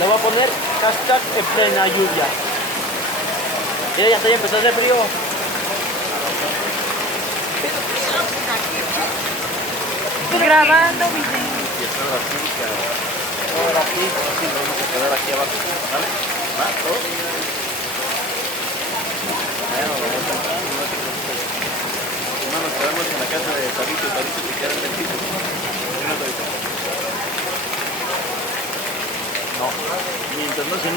Le voy a poner hashtag en plena lluvia. Mira, ya está empezando a hacer frío. Grabando video. Y espero la química. Ahora sí, vamos a quedar aquí abajo. ¿Vale? ¿Va? ¿Todos? Bueno, vamos a entrar, no te preocupes. Hermano, nos quedamos en la casa de Tabito que queda en el piso. No, mientras no se